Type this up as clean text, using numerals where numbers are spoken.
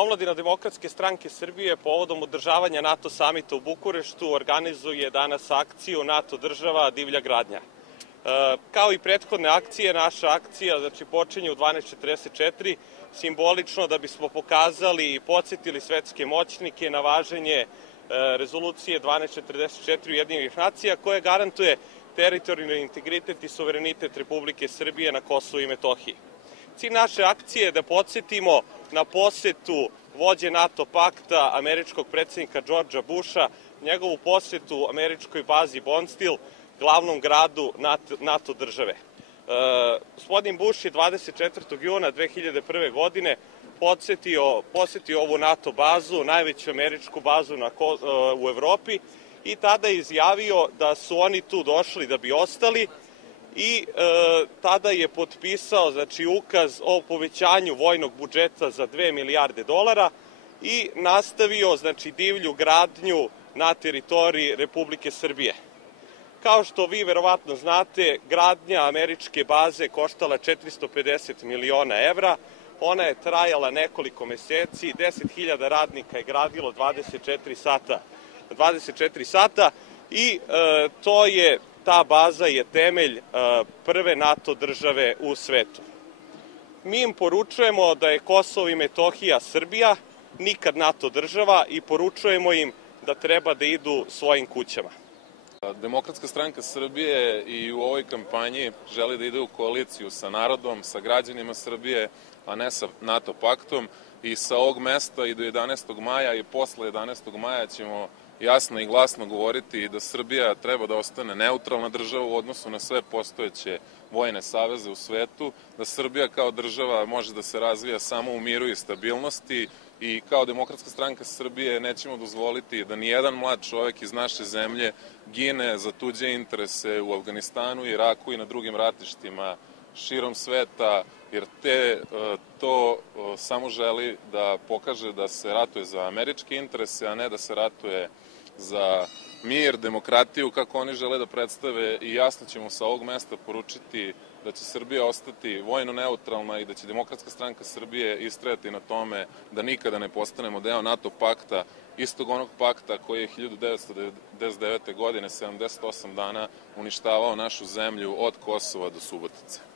Omladina Demokratske stranke Srbije povodom održavanja NATO samita u Bukureštu organizuje danas akciju NATO država divlja gradnja. Kao i prethodne akcije, naša akcija počinje u 12:44, simbolično da bismo pokazali i podsjetili svetske moćnike na važenje rezolucije 1244 Ujedinjenih nacija koja garantuje teritorijalni integritet i suverenitet Republike Srbije na Kosovu i Metohiji. Cilj naše akcije je da podsjetimo na posetu vođe NATO pakta, američkog predsjednika Georgea Busha, njegovu posetu američkoj bazi Bondsteel, glavnom gradu NATO države. Gospodin Bush je 24. juna 2001. godine posetio ovu NATO bazu, najveću američku bazu u Evropi, i tada je izjavio da su oni tu došli da bi ostali i tada je potpisao ukaz o povećanju vojnog budžeta za 2 milijarde dolara i nastavio divlju gradnju na teritoriji Republike Srbije. Kao što vi verovatno znate, gradnja američke baze koštala 450 miliona evra, ona je trajala nekoliko meseci, 10.000 radnika je gradilo 24 sata i ta baza je temelj prve NATO države u svetu. Mi im poručujemo da je Kosovo i Metohija Srbija, nikad NATO država, i poručujemo im da treba da idu svojim kućama. Demokratska stranka Srbije i u ovoj kampanji želi da ide u koaliciju sa narodom, sa građanima Srbije, a ne sa NATO paktom, i sa ovog mesta i do 11. maja i posle 11. maja ćemo jasno i glasno govoriti da Srbija treba da ostane neutralna država u odnosu na sve postojeće vojne saveze u svetu, da Srbija kao država može da se razvija samo u miru i stabilnosti, i kao Demokratska stranka Srbije nećemo dozvoliti da nijedan mlad čovek iz naše zemlje gine za tuđe interese u Avganistanu, Iraku i na drugim ratištima širom sveta, jer to samo želi da pokaže da se ratuje za američke interese, a ne da se ratuje za mir, demokratiju, kako oni žele da predstave, i jasno ćemo sa ovog mesta poručiti da će Srbija ostati vojno neutralna i da će Demokratska stranka Srbije istrajati na tome da nikada ne postanemo deo NATO pakta, istog onog pakta koji je 1999. godine, 78 dana, uništavao našu zemlju od Kosova do Subotice.